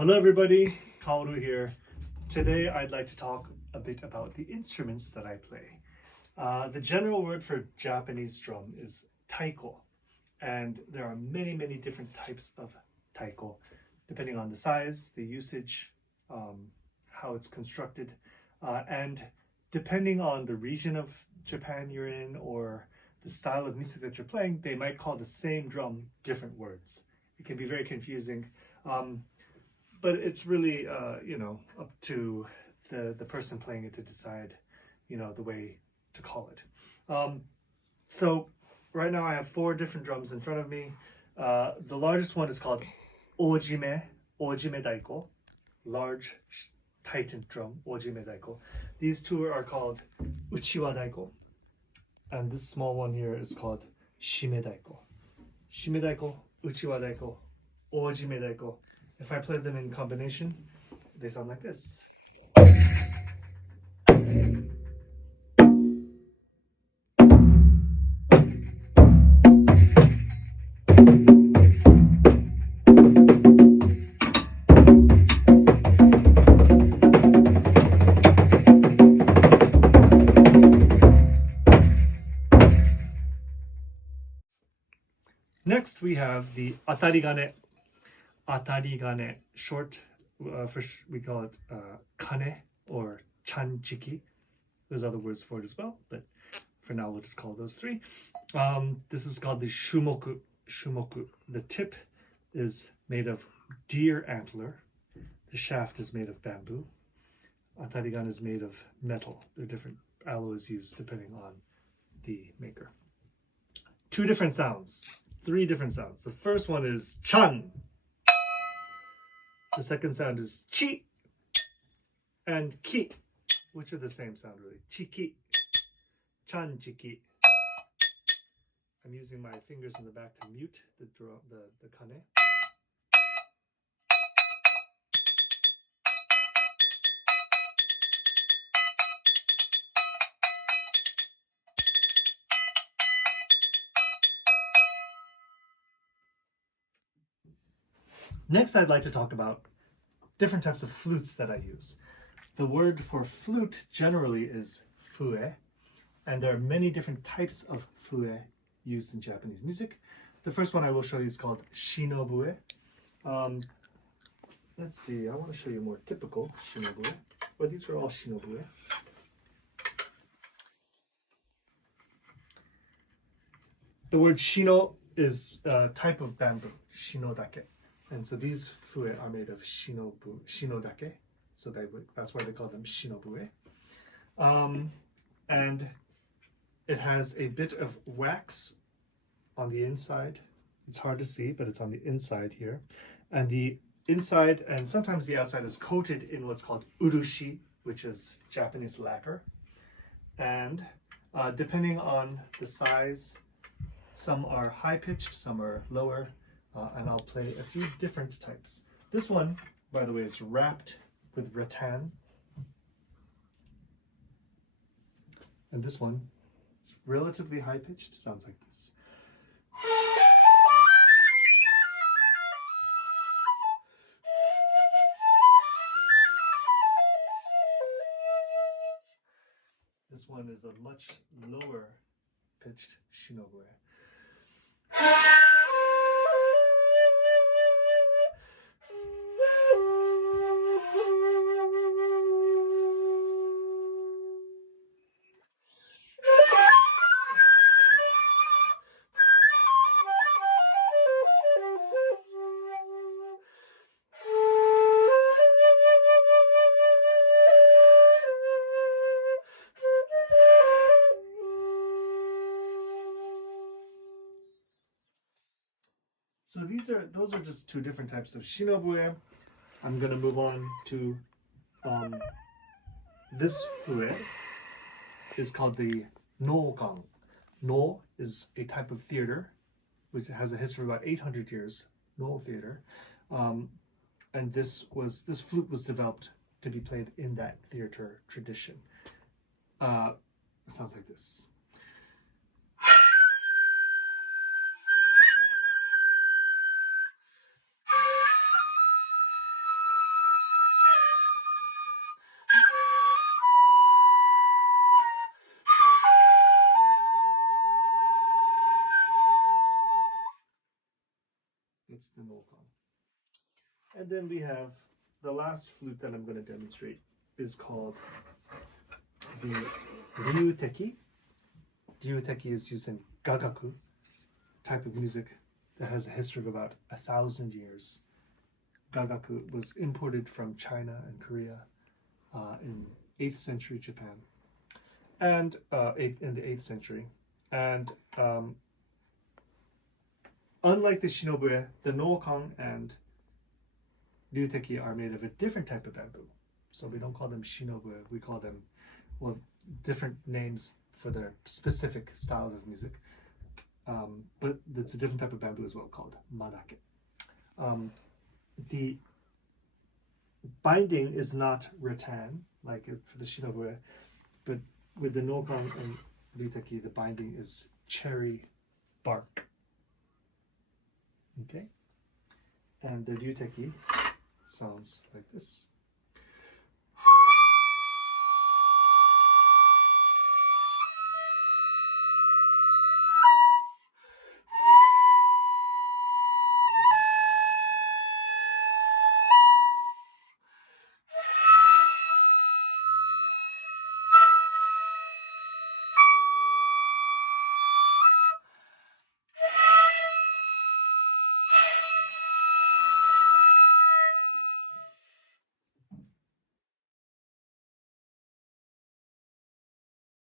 Hello everybody, Kaoru here. Today I'd like to talk a bit about the instruments that I play. The general word for Japanese drum is taiko, and there are many different types of taiko, depending on the size, the usage, how it's constructed, and depending on the region of Japan you're in or the style of music that you're playing, they might call the same drum different words. It can be very confusing. But it's really, up to the person playing it to decide, the way to call it. So right now I have 4 different drums in front of me. The largest one is called ojime daiko, large tightened drum, ojime daiko. These 2 are called uchiwa daiko, and this small one here is called shime daiko. Shime daiko, uchiwa daiko, ojime daiko. If I play them in combination, they sound like this. Next, we have the atarigane. Atarigane, short, we call it kane or chanchiki. There's other words for it as well, but for now we'll just call those 3. This is called the shumoku. The tip is made of deer antler. The shaft is made of bamboo. Atarigane is made of metal. There are different alloys used depending on the maker. 2 different sounds. 3 different sounds. The first one is chan. The second sound is chi and ki, which are the same sound really. Chiki, chan chiki. I'm using my fingers in the back to mute the kane. Next, I'd like to talk about different types of flutes that I use. The word for flute generally is fue, and there are many different types of fue used in Japanese music. The first one I will show you is called Shinobu. Let's see, I want to show you more typical Shinobu. Well, these are all Shinobu. The word shino is a type of bamboo, shinodake. And so these fue are made of shinodake. So that's why they call them Shinobu. And it has a bit of wax on the inside. It's hard to see, but it's on the inside here. And the inside and sometimes the outside is coated in what's called urushi, which is Japanese lacquer. And depending on the size, some are high-pitched, some are lower, and I'll play a few different types. This one, by the way, is wrapped with rattan. And this one is relatively high-pitched, sounds like this. This one is a much lower pitched shinobu. So those are just 2 different types of shinobu. I'm gonna move on to this fue is called the nokan. No is a type of theater which has a history of about 800 years. No theater, and this flute was developed to be played in that theater tradition. It sounds like this. It's the nokang. And then we have the last flute that I'm going to demonstrate is called the ryuteki. Ryuteki is used in gagaku type of music that has a history of about 1,000 years. Gagaku was imported from China and Korea in 8th century Japan, and in the 8th century. And unlike the Shinobu, the nokang and ryuteki are made of a different type of bamboo. So we don't call them Shinobu, we call them, well, different names for their specific styles of music. But it's a different type of bamboo as well called madake. The binding is not rattan like for the Shinobu, but with the nokang and ryuteki, the binding is cherry bark. Okay? And the ryuteki sounds like this.